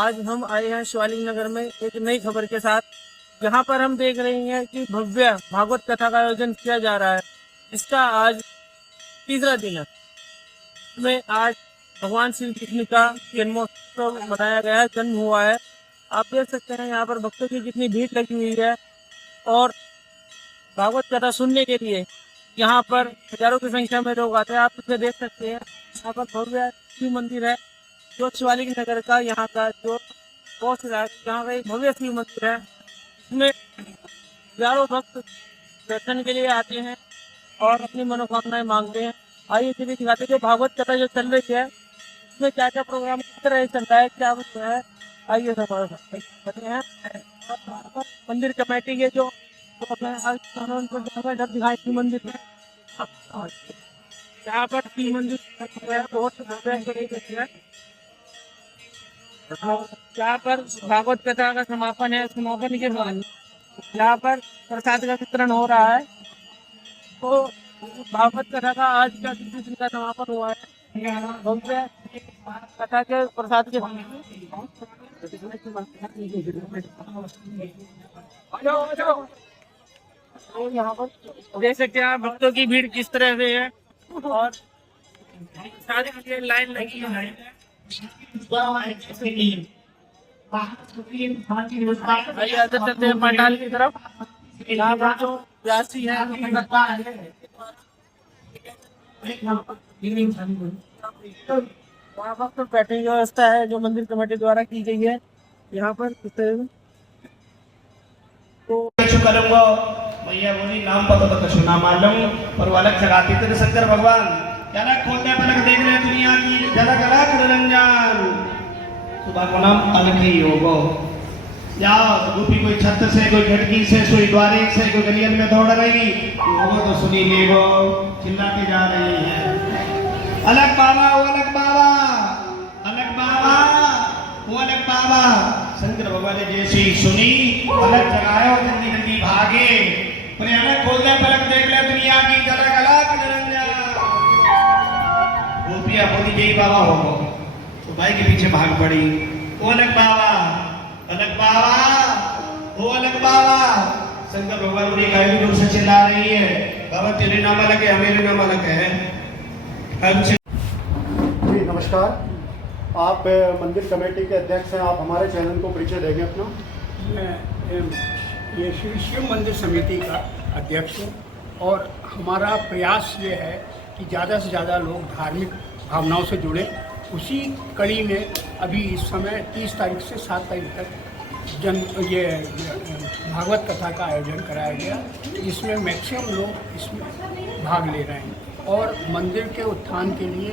आज हम आए हैं शिवालिक नगर में एक नई खबर के साथ। यहाँ पर हम देख रहे हैं कि भव्य भागवत कथा का आयोजन किया जा रहा है। इसका आज तीसरा दिन है। इसमें आज भगवान श्री कृष्ण का जन्मोत्सव मनाया गया है, जन्म हुआ है। आप देख सकते हैं यहाँ पर भक्तों की कितनी भीड़ लगी हुई है और भागवत कथा सुनने के लिए यहाँ पर हजारों की संख्या में लोग आते हैं। आप इसे देख सकते हैं। यहाँ पर भव्य शिव मंदिर है जो शिवालिक नगर का यहाँ का जो बहुत यहाँ का एक भव्य शिव मंदिर है। इसमें हजारों भक्त दर्शन के लिए आते हैं और अपनी मनोकामनाएं मांगते हैं। आइए चलिए दिखाते हैं भागवत कथा जो चल रही है इसमें क्या क्या प्रोग्राम किस तरह चल रहा है, क्या है। आइए सब हैं मंदिर कमेटी के जो दिखाए शिव मंदिर में यहाँ पर शिव मंदिर बहुत है। यहाँ पर भागवत कथा का समापन है। समापन के बाद यहाँ पर प्रसाद का वितरण हो रहा है। तो भागवत कथा का आज का दूसरे दिन का समापन हुआ है। भव्य कथा के प्रसाद के तो यहाँ पर देख सकते हैं आप भक्तों की भीड़ किस तरह से है और शादी के लिए लाइन लगी है। चलते हैं पंडाल की तरफ। यहाँ पर जो व्यासी है वहाँ पर तो बैठने की व्यवस्था है जो मंदिर कमेटी द्वारा की गई है। यहाँ पर तो करूंगा भैया बोली नाम पता तो कछु ना मालूम पर वो अलग जगाते थे शंकर भगवान जरा खोलते पलक देख रहे दुनिया की झलक अलग निरंजन सुबह को नाम अलग ही होगो या गोपी कोई छत से कोई खिड़की से कोई द्वारे से कोई गलियन में दौड़ रही वो तो सुनी लेगो चिल्लाती जा रही है अलग बाबा वो अलग बाबा अलग बाबा वो अलग बाबा। शंकर भगवान ने जैसी सुनी अलग जगाया और जल्दी जल्दी भागे उन्हें अलग खोलते पलक देख ले दुनिया की झलक अलग निरंजन गोपिया बोली जय बाबा हो तो भाई के पीछे भाग पड़ी वो अलग बाबा अलग बाबा वो अलग बाबा। शंकर भगवान उन्हें गाय दूर से चिल्ला रही है बाबा तेरे नाम अलग है मेरे नाम अलग है। जी नमस्कार, आप मंदिर कमेटी के अध्यक्ष हैं। आप हमारे चैनल को परिचय देंगे अपना। मैं ये श्री शिव मंदिर समिति का अध्यक्ष हूँ और हमारा प्रयास ये है कि ज़्यादा से ज़्यादा लोग धार्मिक भावनाओं से जुड़े। उसी कड़ी में अभी इस समय 30 तारीख से 7 तारीख तक ये भागवत कथा का आयोजन कराया गया जिसमें मैक्सिमम लोग इसमें भाग ले रहे हैं और मंदिर के उत्थान के लिए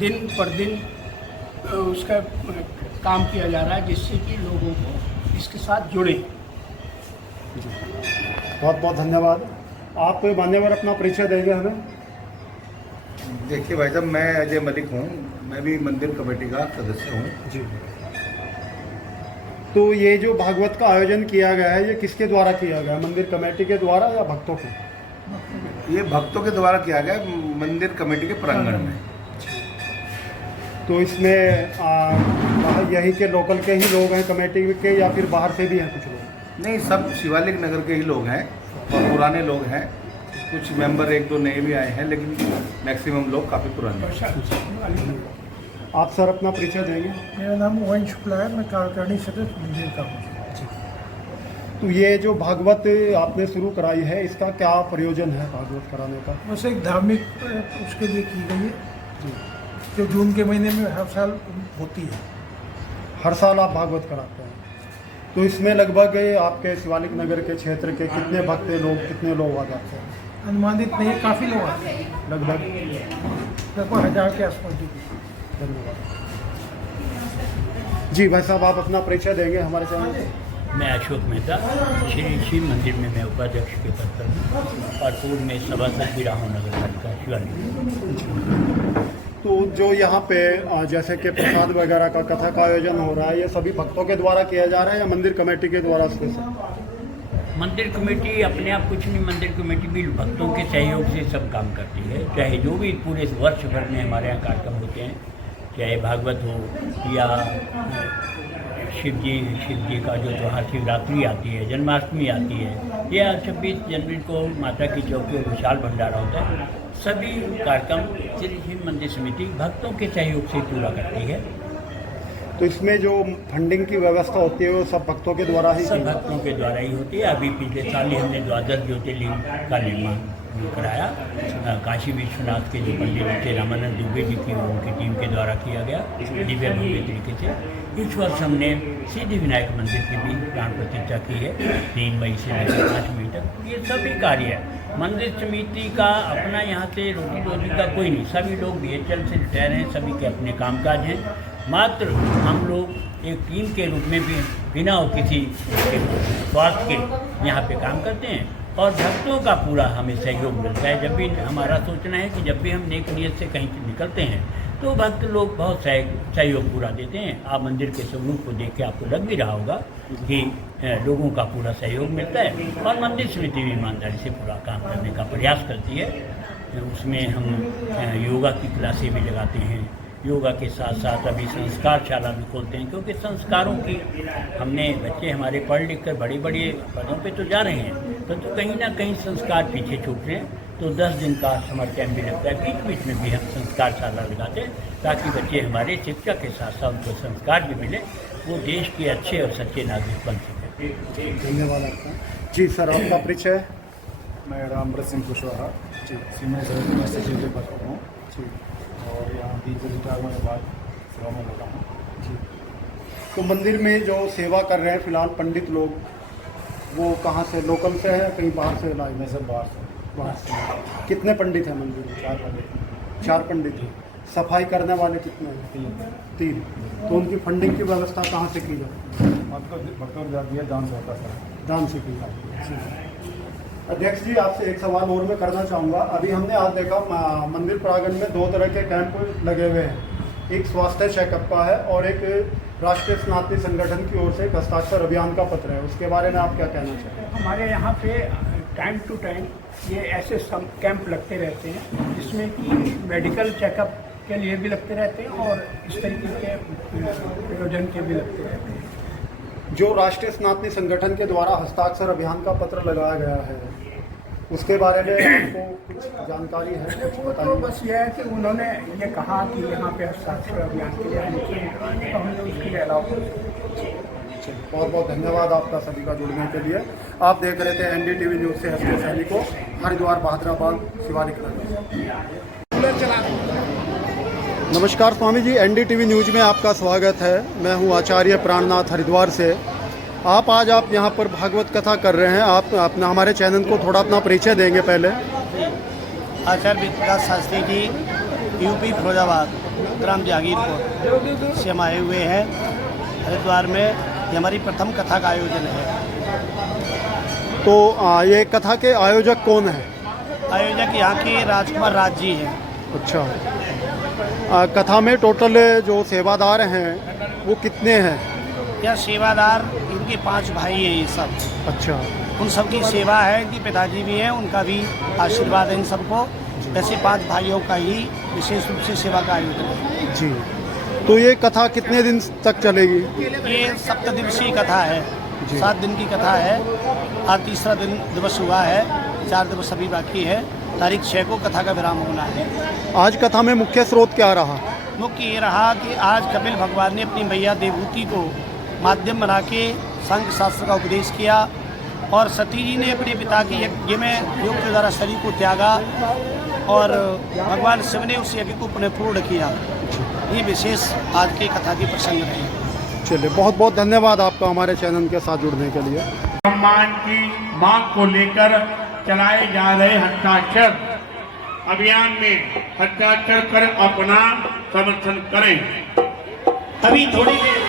दिन पर दिन उसका काम किया जा रहा है जिससे कि लोगों को इसके साथ जुड़े। बहुत बहुत धन्यवाद। आप मान्यवर अपना परिचय देंगे हमें। देखिए भाई साहब, मैं अजय मलिक हूँ, मैं भी मंदिर कमेटी का सदस्य हूँ। जी, तो ये जो भागवत का आयोजन किया गया है ये किसके द्वारा किया गया है, मंदिर कमेटी के द्वारा या भक्तों के? ये भक्तों के द्वारा किया गया मंदिर कमेटी के प्रांगण में। तो इसमें यहीं के लोकल के ही लोग हैं कमेटी के या फिर बाहर से भी हैं कुछ लोग? नहीं, सब शिवालिक नगर के ही लोग हैं और पुराने लोग हैं। कुछ मेंबर एक दो नए भी आए हैं लेकिन मैक्सिमम लोग काफ़ी पुराने हैं। आप सर अपना परिचय देंगे। मेरा नाम मोहन शुक्ला है, मैं कार्यकारिणी सदस्य मंदिर का हूँ। तो ये जो भागवत आपने शुरू कराई है इसका क्या प्रयोजन है भागवत कराने का? बस एक धार्मिक उसके लिए की गई है जो जून के महीने में हर साल होती है। हर साल आप भागवत कराते हैं, तो इसमें लगभग आपके शिवालिक नगर के क्षेत्र के कितने भक्त लोग कितने लोग आ जाते हैं? अनुमानित नहीं है, काफ़ी लोग आते हैं, लगभग 1000 के आसपास। धन्यवाद जी। भाई साहब आप अपना परिचय देंगे हमारे चैनल? मैं अशोक मेहता, श्री शिव मंदिर में मैं उपाध्यक्ष के पद पर हूँ और पूर्व में सभासद भी रहा हूँ नगर पालिका शिवालिक। तो जो यहाँ पे जैसे कि प्रसाद वगैरह का कथा का आयोजन हो रहा है ये सभी भक्तों के द्वारा किया जा रहा है या मंदिर कमेटी के द्वारा स्पेशल? मंदिर कमेटी अपने आप कुछ नहीं, मंदिर कमेटी भी भक्तों के सहयोग से सब काम करती है। चाहे जो भी पूरे वर्ष भर में हमारे यहाँ कार्यक्रम होते हैं, चाहे भागवत हो या शिव जी का जो त्योहार शिवरात्रि आती है, जन्माष्टमी आती है, या 26 जनवरी को माता की चौकी और विशाल भंडारा होता है, सभी कार्यक्रम श्री शिव मंदिर समिति भक्तों के सहयोग से पूरा करती है। तो इसमें जो फंडिंग की व्यवस्था होती है वो सब भक्तों के द्वारा ही सब भक्तों के द्वारा ही होती है। अभी पिछले साल ही हमने 12 ज्योतिर्लिंग का निर्माण कराया। काशी विश्वनाथ के जो पंडित थे रामानंद दुबे जी की उनकी टीम के द्वारा किया गया दिव्य भव्य तरीके से। इस वर्ष हमने सिद्धि विनायक मंदिर की भी प्राण प्रतिष्ठा की है 3 मई से लेकर 5 मई तक। ये सभी कार्य है मंदिर समिति का अपना, यहाँ से रोटी रोजी का कोई नहीं, सभी लोग BHL से रिटायर हैं, सभी के अपने कामकाज हैं। मात्र हम लोग एक टीम के रूप में भी बिना किसी स्वार्थ के यहाँ पे काम करते हैं और भक्तों का पूरा हमें सहयोग मिलता है। जब भी हमारा सोचना है कि जब भी हम नेक नियत से कहीं निकलते हैं तो भक्त लोग बहुत सहयोग पूरा देते हैं। आप मंदिर के स्वरूप को देख के आपको लग भी रहा होगा कि लोगों का पूरा सहयोग मिलता है और मंदिर समिति भी ईमानदारी से पूरा काम करने का प्रयास करती है। उसमें हम योगा की क्लासें भी लगाते हैं, योगा के साथ साथ अभी संस्कारशाला भी खोलते हैं, क्योंकि संस्कारों की हमने बच्चे हमारे पढ़ लिख कर बड़े बड़े पदों पे तो जा रहे हैं तो कहीं ना कहीं संस्कार पीछे छूट रहे हैं। तो 10 दिन का समर कैंप भी लगता है, बीच बीच में भी हम संस्कारशाला लगाते हैं ताकि बच्चे हमारे शिक्षा के साथ साथ उनको संस्कार भी मिले, वो देश के अच्छे और सच्चे नागरिक बन सके। धन्यवाद आपका। जी सर, आपका परिचय? मैं रामव्रत सिंह कुशवाहा जी सीमेंट में सचिव पद पर हूँ जी, और यहाँ भी रिटायर होने के बाद सेवा में लगा हूँ जी। तो मंदिर में जो सेवा कर रहे हैं फिलहाल पंडित लोग, वो कहाँ से, लोकल से है कहीं बाहर से लाए? मैं सब बाहर से। कितने पंडित हैं मंदिर में? 4 पंडित। 4 पंडित हैं। सफाई करने वाले कितने हैं? 3। तो उनकी फंडिंग की व्यवस्था कहाँ से की जाए? भक्तों को दिया दान से होता सर, दान से की जाए। अध्यक्ष जी, आपसे एक सवाल और मैं करना चाहूँगा। अभी हमने आज देखा मंदिर प्रांगण में 2 तरह के कैंप लगे हुए हैं, एक स्वास्थ्य चेकअप का है और एक राष्ट्रीय स्नातक संगठन की ओर से एक हस्ताक्षर अभियान का पत्र है, उसके बारे में आप क्या कहना चाहते हैं? हमारे यहाँ पे टाइम टू टाइम ये ऐसे कैंप लगते रहते हैं जिसमें कि मेडिकल चेकअप के लिए भी लगते रहते हैं और इस तरीके के प्रयोजन के भी लगते रहते हैं। जो राष्ट्रीय स्नातक संगठन के द्वारा हस्ताक्षर अभियान का पत्र लगाया गया है, उसके बारे में आपको कुछ जानकारी है? वो तो बस ये है कि उन्होंने ये कहा कि यहाँ पे हस्ताक्षर अभियान के लिए तो हमने उसके लिए अलाउ कर दिया। बहुत बहुत धन्यवाद आपका सभी का जुड़ने के लिए। आप देख रहे थे NDTV न्यूज़ से हस्ते सैनिकों, हरिद्वार बहादुराबाद शिवालिक नगर। नमस्कार स्वामी जी, NDTV न्यूज़ में आपका स्वागत है। मैं हूँ आचार्य प्राणनाथ हरिद्वार से। आप यहाँ पर भागवत कथा कर रहे हैं, आप अपना हमारे चैनल को थोड़ा अपना परिचय देंगे पहले? आचार्य विकास शास्त्री जी UP फिरोजाबाद ग्राम जहांगीरपुर से हम आए हुए हैं हरिद्वार में। ये हमारी प्रथम कथा का आयोजन है। तो ये कथा के आयोजक कौन है? आयोजक यहाँ के राजकुमार राज जी हैं। अच्छा, कथा में टोटल जो सेवादार हैं वो कितने हैं? यह सेवादार इनके 5 भाई हैं ये सब। अच्छा, उन सबकी सेवा है, इनके पिताजी भी हैं, उनका भी आशीर्वाद है इन सबको। ऐसे 5 भाइयों का ही विशेष रूप से सेवा का आयोजन है जी। तो ये कथा कितने दिन तक चलेगी? ये 7 दिवसीय कथा है, 7 दिन की कथा है। आज 3रा दिवस हुआ है, 4 दिवस अभी बाकी है। तारीख 6 को कथा का विराम होना है। आज कथा में मुख्य स्रोत क्या रहा? मुख्य ये रहा कि आज कपिल भगवान ने अपनी मैया देवहूति को माध्यम बना के सांख्य शास्त्र का उपदेश किया और सती जी ने अपने पिता के यज्ञ में योग के द्वारा शरीर को त्यागा और भगवान शिव ने उस यज्ञ को पुनः पूर्ण किया। ये विशेष आज की कथा की प्रसंग रहे। चलिए, बहुत बहुत धन्यवाद आपका हमारे चैनल के साथ जुड़ने के लिए। सम्मान की मांग को लेकर चलाए जा रहे हस्ताक्षर अभियान में हस्ताक्षर कर अपना समर्थन करें। अभी थोड़ी देर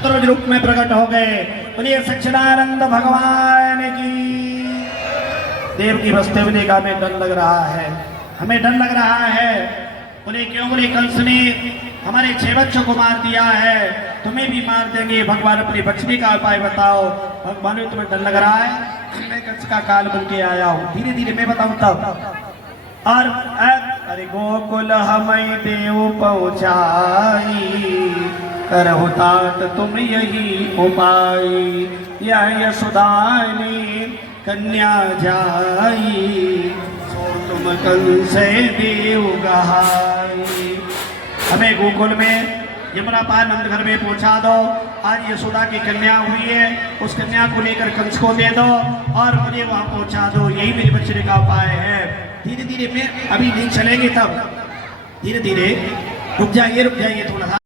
चतुर्भुज रूप में प्रकट हो गए। बोलिए सच्चिदानंद भगवान की। देव की बसते हुए देखा हमें डर लग रहा है, हमें डर लग रहा है। बोले क्यों? बोले कंस ने हमारे 6 बच्चों को मार दिया है, तुम्हें भी मार देंगे। भगवान अपने बचने का उपाय बताओ। भगवान तुम्हें डर लग रहा है, मैं कंस का काल बन के आया हूँ। धीरे धीरे मैं बताऊँ तब। और अरे गोकुल हमें देव पहुँचाई, करहु तात तुम यही उपाय। यह यशोदा ने कन्या जाई, सो तुम कंस देव गहाई। हमें गोकुल में यमुना पार नंद घर में पहुंचा दो। आज यशोदा की कन्या हुई है, उस कन्या को लेकर कंस को दे दो और मुझे वहां पहुंचा दो। यही मेरे बचने का उपाय है। धीरे धीरे में अभी नहीं चलेंगे, तब धीरे धीरे रुक जाइए थोड़ा सा।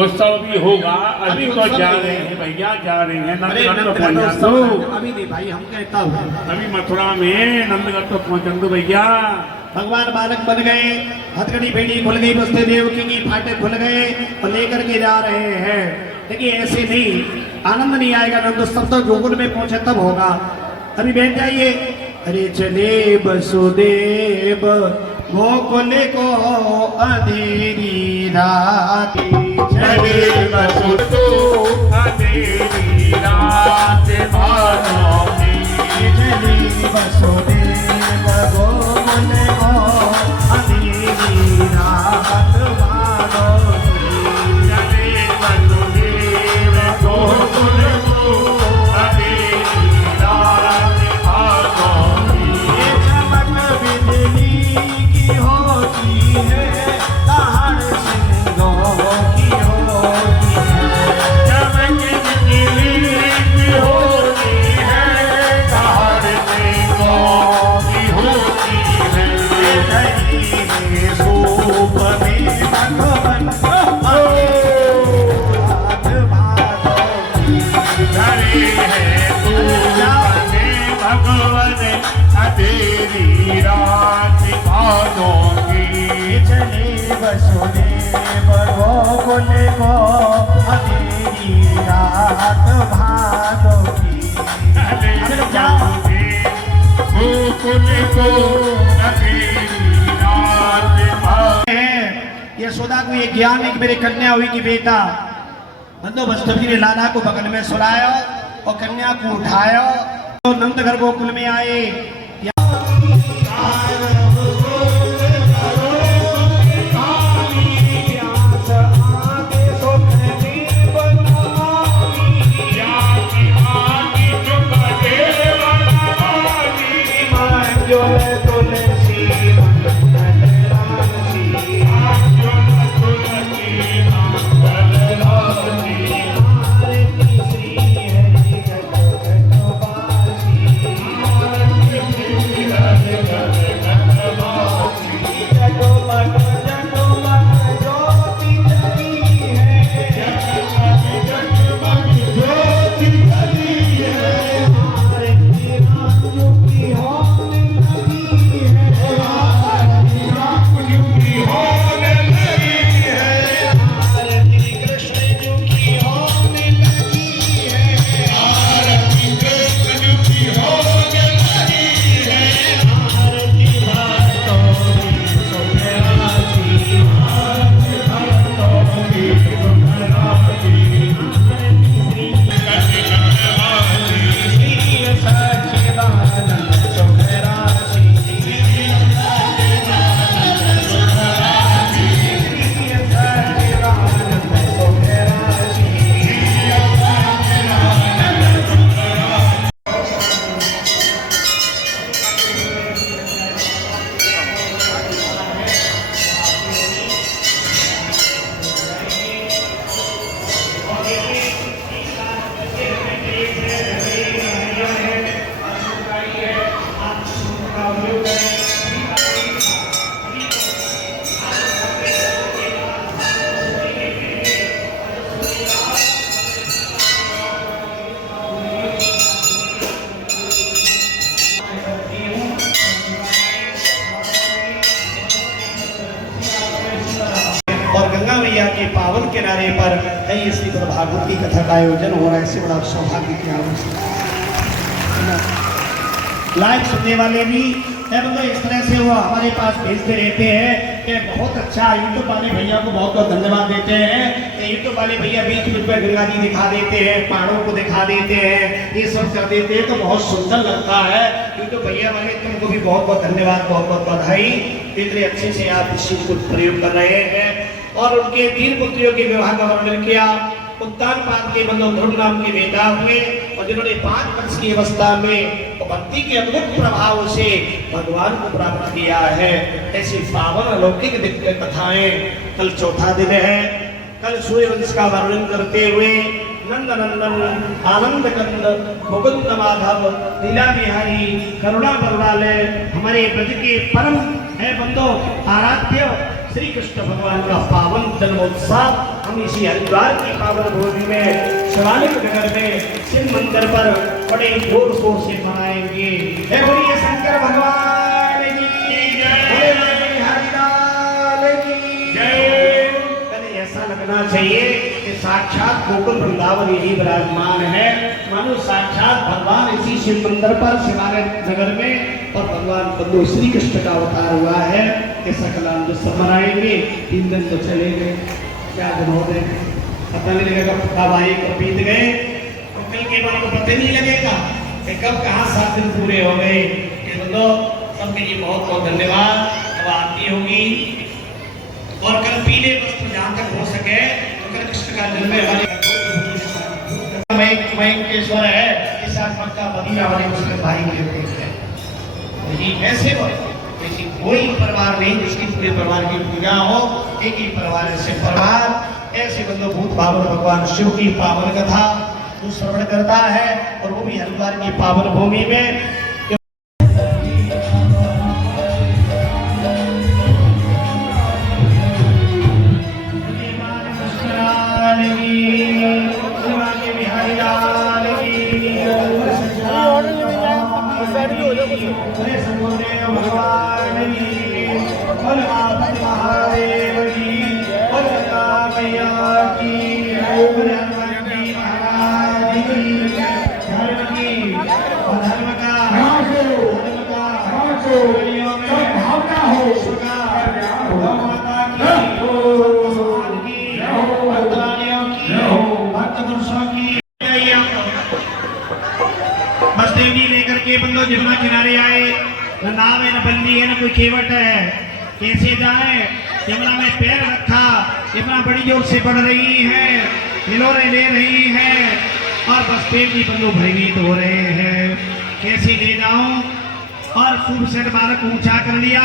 उत्सव भी होगा। अभी तो जा रहे हैं भैया, जा रहे हैं नंदगढ़ तो पहुंचा दो। अभी नहीं भाई, हम कहता हूँ अभी मथुरा में नंदगढ़ तो पहुंचा दो भैया। भगवान बालक बन गए, हथकड़ी बेड़ी खुल गई, बसते देवकी की फाटे खुल गए और लेकर के जा रहे हैं। देखिए ऐसे नहीं, आनंद नहीं आएगा। नंदोत्सव तो गोकुल में पहुंचे तब होगा। अभी बैठ जाइए। अरे चले वसुदेव गोकुल को अंधेरी राती, चले वसुदेव अंधेरी रात भानों में, चले वसुदेव गोकुल को अंधेरी रात भानों में, चले वसुदेव गोकुल को अंधेरी रात भानों में। ये चमक बिजली की होती है, दहाड़ सिंहों की होती है। चमक बिजली की होती है, दहाड़ सिंहों की होती है। धरी है सूप में भगवन हाथ भादों की। धरी है तूने भगवन अंधेरी रात भानों की। चले वसुदेव गोकुल को अंधेरी रात भादों की। चले गोकुल को अंधेरी रात भानों। यशोदा को ये ज्ञान एक मेरे कन्या हुई कि बेटा बंदोबस्त ने लाला को बगल में सुलाया और कन्या को उठाया तो नंदगढ़ गोकुल में आए। भागवत की कथा का आयोजन हो रहा है, इससे बड़ा सौभाग्य की आवश्यकता लाइव सुनने वाले भी तो इस तरह से वो हमारे पास भेजते रहते हैं कि बहुत अच्छा। यूट्यूब वाले भैया को बहुत बहुत धन्यवाद देते हैं कि यूट्यूब वाले भैया बीच बीच में गंगा जी दिखा देते हैं, पहाड़ों को दिखा देते हैं, ये सब कर देते हैं, तो बहुत सुंदर लगता है। यूट्यूब भैया वाले तुमको भी बहुत बहुत धन्यवाद, बहुत बहुत बधाई। इतने अच्छे से आप इस चीज को प्रयोग कर रहे हैं। और उनके 3 पुत्रियों के विवाह का वर्णन किया। उत्तानपाद के बंधु ध्रुव नाम के बेटा हुए और जिन्होंने 5 वर्ष की अवस्था में भक्ति के अद्भुत प्रभाव से भगवान को प्राप्त किया है। ऐसी पावन अलौकिक दिव्य कथाएं। कल चौथा दिन है। कल सूर्यवंश का वर्णन करते हुए नंद नंदन आनंद कंद मुकुंद माधव लीला बिहारी करुणा बरुणालय हमारे ब्रज के परम है बंधो आराध्य श्री कृष्ण भगवान का पावन जन्मोत्सव हम इसी हरिद्वार की पावन भूमि में शिवालिक नगर में शिव मंदिर पर बड़े जोर शोर से मनाएंगे। हे बोलिए शंकर भगवान की जय, हरिलाल की जय। कभी ऐसा लगना चाहिए कि साक्षात गोकुल वृंदावन यही विराजमान है, मानो साक्षात भगवान इसी शिव मंदिर पर शिवालिक नगर में और भगवान बंधु श्री कृष्ण का अवतार हुआ है। कि सकलान जो मनाएंगे 3 दिन तो चले गए, क्या दिन हो गए पता नहीं लगेगा, कब आए कब बीत गए, तो कल के बाद को पता नहीं लगेगा कि कब कहाँ 7 दिन पूरे हो गए। कि बंधो सबके लिए बहुत बहुत धन्यवाद। अब आरती होगी और कल पीले वस्त्र जहाँ तक हो सके तो कल कृष्ण का जन्म हमारे मयंकेश्वर है, इस आत्मा का मदीना वाले मुस्लिम भाई के लिए ऐसे ऐसी कोई परिवार नहीं जिसकी पूरे परिवार की पूजा हो। एक ही परिवार ऐसे परिवार ऐसे बंधु भूत पावन भगवान शिव की पावन कथा जो श्रवण करता है और वो भी हरिद्वार की पावन भूमि में। लेकर के बंदो जमुना किनारे आए, न नाव है न बल्ली है न कोई केवट है, कैसे जाए। यमुना में पैर रखा, यमुना बड़ी जोर से बढ़ रही है, हिलोरे ले रही है और बसते भी बंदो भयभीत हो रहे हैं, कैसे ले जाऊं। और खूब से बालक ऊंचा कर लिया।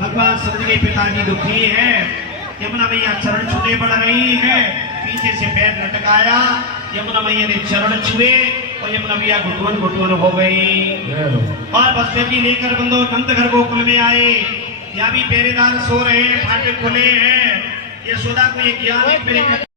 भगवान समझ गए पिताजी दुखी है। यमुना मैया चरण छूने बढ़ रही है, पीछे से पैर लटकाया, यमुना मैया ने चरण छुए और यमुना मैया घुटवन घुटवन हो गई। और बसदेव जी लेकर बंदो नंद घर गोकुल में आए। यहाँ भी पहरेदार सो रहे हैं, फाटक खुले हैं। यशोदा को ये ज्ञान